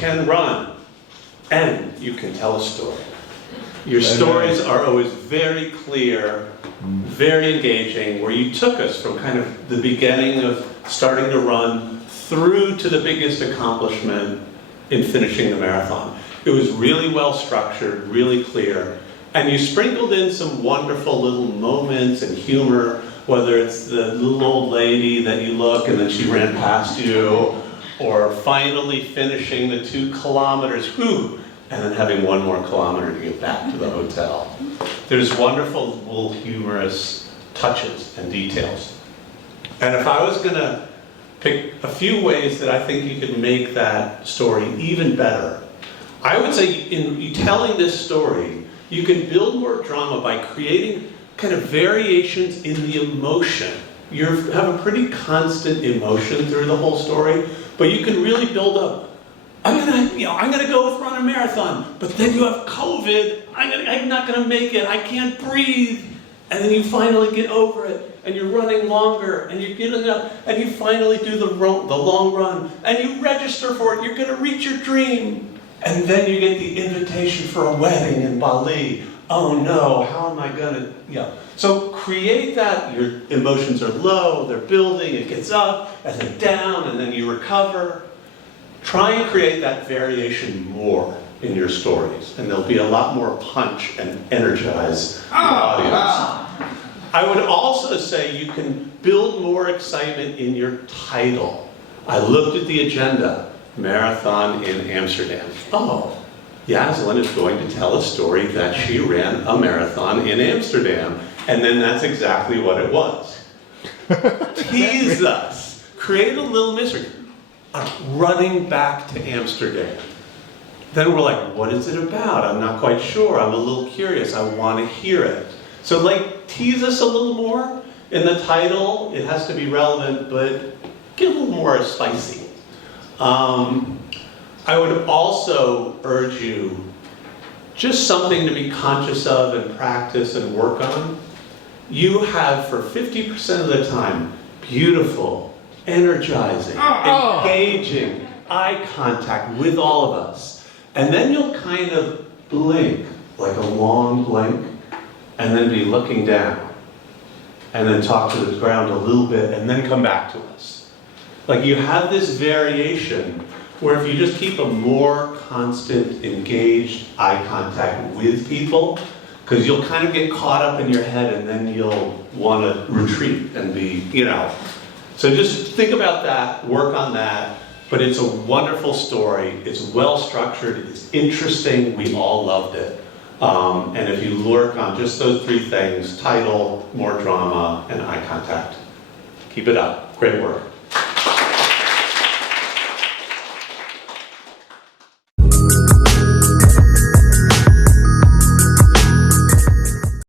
can run and you can tell a story. Your stories are always very clear, very engaging, where you took us from kind of the beginning of starting to run through to the biggest accomplishment in finishing the marathon. It was really well structured, really clear, and you sprinkled in some wonderful little moments and humor, whether it's the little old lady that you look and then she ran past you, or finally finishing the 2 kilometers, whew, and then having 1 more kilometer to get back to the hotel. There's wonderful little humorous touches and details. And if I was gonna pick a few ways that I think you could make that story even better, I would say in telling this story, you can build more drama by creating kind of variations in the emotion. You have a pretty constant emotion through the whole story, but you can really build up. I'm gonna go run a marathon, but then you have COVID. I'm not gonna make it. I can't breathe. And then you finally get over it, and you're running longer, and you're getting up, and you finally do the long run, and you register for it. You're gonna reach your dream, and then you get the invitation for a wedding in Bali. Oh no, how am I gonna? So create that. Your emotions are low. They're building. It gets up, and then down, and then you recover. Try and create that variation more in your stories, and there'll be a lot more punch and energize the audience. I would also say you can build more excitement in your title. I looked at the agenda, Marathon in Amsterdam. Oh, Yaslin is going to tell a story that she ran a marathon in Amsterdam, and then that's exactly what it was. Tease us, create a little mystery. Running back to Amsterdam. Then we're like, what is it about? I'm not quite sure. I'm a little curious. I want to hear it. So like, tease us a little more. In the title, it has to be relevant, but get a little more spicy. I would also urge you, just something to be conscious of and practice and work on. You have, for 50% of the time, beautiful, energizing, engaging eye contact with all of us. And then you'll kind of blink, like a long blink, and then be looking down, and then talk to the ground a little bit, and then come back to us. Like you have this variation where if you just keep a more constant, engaged eye contact with people, because you'll kind of get caught up in your head and then you'll want to retreat and be, So just think about that, work on that, but it's a wonderful story, it's well structured, it's interesting, we all loved it. And if you work on just those 3 things, title, more drama, and eye contact, keep it up, great work.